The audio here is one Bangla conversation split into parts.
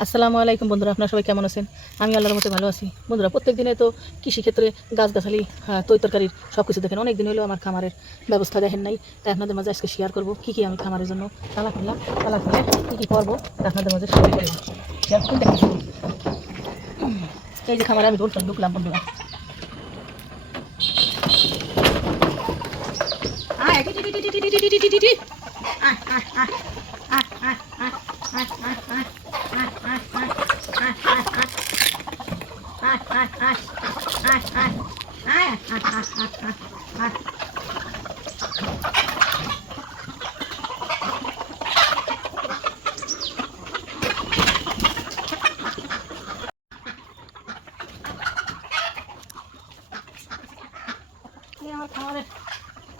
আসসালামু আলাইকুম বন্ধুরা আপনারা সবাই কেমন আছেন আমি আল্লাহর মতো ভালো আছি বন্ধুরা প্রত্যেক দিনে তো কৃষিক্ষেত্রে গাছগাছালি তৈ তরকারির সব কিছু দেখেন অনেকদিন হলেও আমার খামারের ব্যবস্থা দেখেন নাই তাই আপনাদের মাঝে আজকে শেয়ার করব কী কী আমি খামারের জন্য তালা খুললাম তালা খুলে কী কী করব আপনাদের মাঝে শেয়ার করলাম শেয়ার এই যে খামারে আমি ঢুকলাম ঢুকলাম বন্ধুরা আয় আয় আয় আয় আয় খাবারের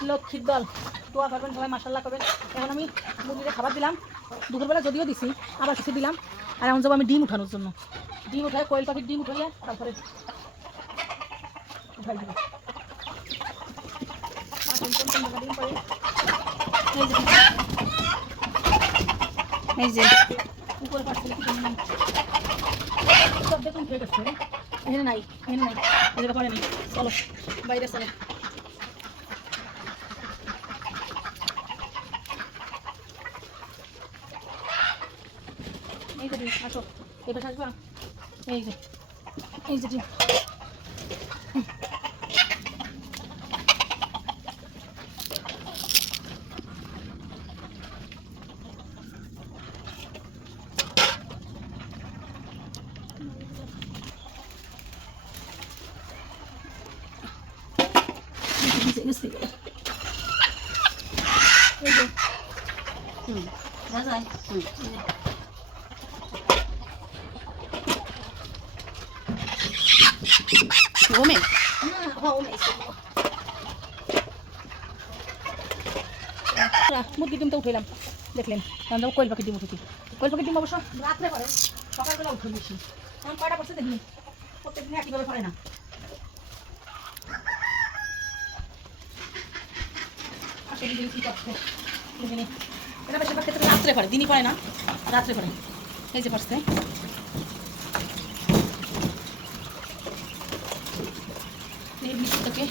লক্ষ্মীর দল। দোয়া করবেন, সবাই মাসাল্লাহ করবেন। এখন আমি মুরগিকে খাবার দিলাম। দুপুরবেলা যদিও দিছি, আবার কিছু দিলাম। আর এখন যাব আমি ডিম উঠানোর জন্য। ডিম উঠায়, কোয়েল পাখির ডিম উঠাইয়া তারপরে উঠাই দিব আর কোন কোন কোন জায়গা ডিম পড়ে? এই যে- উপরে পাচ্ছিল কি জানি না। সব দেখুন হয়ে গেছে এখানে নাই। নাই জায়গা পড়ে নাই। চলো, বাইরে চলো। এই যে আসো। এবার এই যে এই যে হুম হুম 我美，嗯，好，我美食。মুরগি ডিম তো উঠেলাম দেখলেন আমরা কোয়েল পাখির ডিম উঠেছি কোয়েল পাখির ডিম অবশ্য রাত্রে করে সকালবেলা উঠে বেশি কয়টা বছর দেখলেন প্রত্যেকদিন একইভাবে করে না এটা বেশিরভাগ ক্ষেত্রে রাত্রে দিনই না, রাত্রে করে। এই যে মিষ্টিটাকে।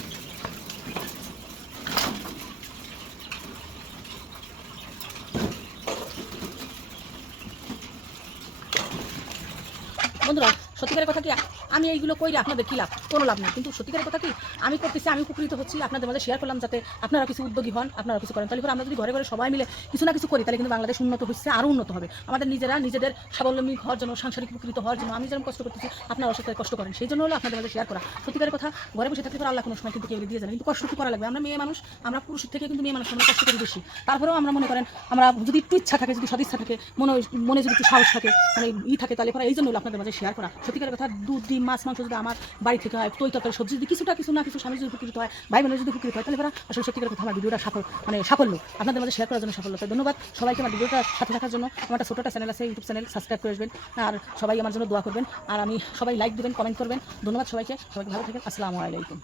বন্ধুরা, সত্যিকারের কথা কি আমি এইগুলো কইরে আপনাদের কি লাভ? কোনো লাভ নেই। কিন্তু সত্যিকারের কথা কি? আমি করতেছি, আমি উপকৃত হচ্ছি, আপনাদের মাঝে শেয়ার করলাম যাতে আপনারা কিছু উদ্যোগী হন, আপনারা কিছু করেন। তাহলে আমরা যদি ঘরে ঘরে সবাই মিলে কিছু না কিছু করি, তাহলে কিন্তু বাংলাদেশ উন্নত হচ্ছে, আরও উন্নত হবে। আমাদের নিজেরা, নিজেদের স্বাবলম্বী হওয়ার জন্য, সাংসারিক উপকৃত হওয়ার জন্য আমি যেমন কষ্ট করতেছি, আপনারাও সাথে কষ্ট করেন। সেই জন্য হলো আপনাদের মাঝে শেয়ার করা। সত্যিকারের কথা, ঘরে বসে পারে আল্লাহ কোনো সময় কিন্তু কেউ দিয়ে যাবে কিন্তু কষ্ট করা লাগবে? আমরা মেয়ে মানুষ, আমরা পুরুষের থেকে কিন্তু মেয়ে মানুষ আমরা কষ্ট করি বেশি। তারপরেও আমরা মনে করেন, আমরা যদি একটু ইচ্ছা থাকে, যদি সদিচ্ছা থাকে, মনে মনে যদি একটু সাহস থাকে মানে ই থাকে, তাহলে পরে এই জন্য আপনাদের মাঝে শেয়ার করা। সত্যিকারের কথা, দুধ ডিম মাছ, মাংস যদি আমার বাড়ি থেকে হয় তৈ তরকারি, সবজি যদি কিছুটা কিছু না কিছু স্বামী যদি উপকৃত হয়, ভাই বোনের যদি উপকৃত হয়, তাহলে পরে আসলে সত্যিকার কথা আমার ভিডিওটা সফল মানে সাফল্য। আপনাদের মধ্যে শেয়ার করার জন্য সাফল্য। তাই ধন্যবাদ সবাইকে আমার ভিডিওটা সাথে থাকার জন্য। আমার একটা ছোটো চ্যানেল আছে ইউটিউব চ্যানেল সাবস্ক্রাইব করে আসবেন। আর সবাই আমার জন্য দোয়া করবেন। আর আমি সবাই লাইক দেবেন কমেন্ট করবেন। ধন্যবাদ সবাইকে। সবাইকে ভালো থাকেন। আসসালামু আলাইকুম।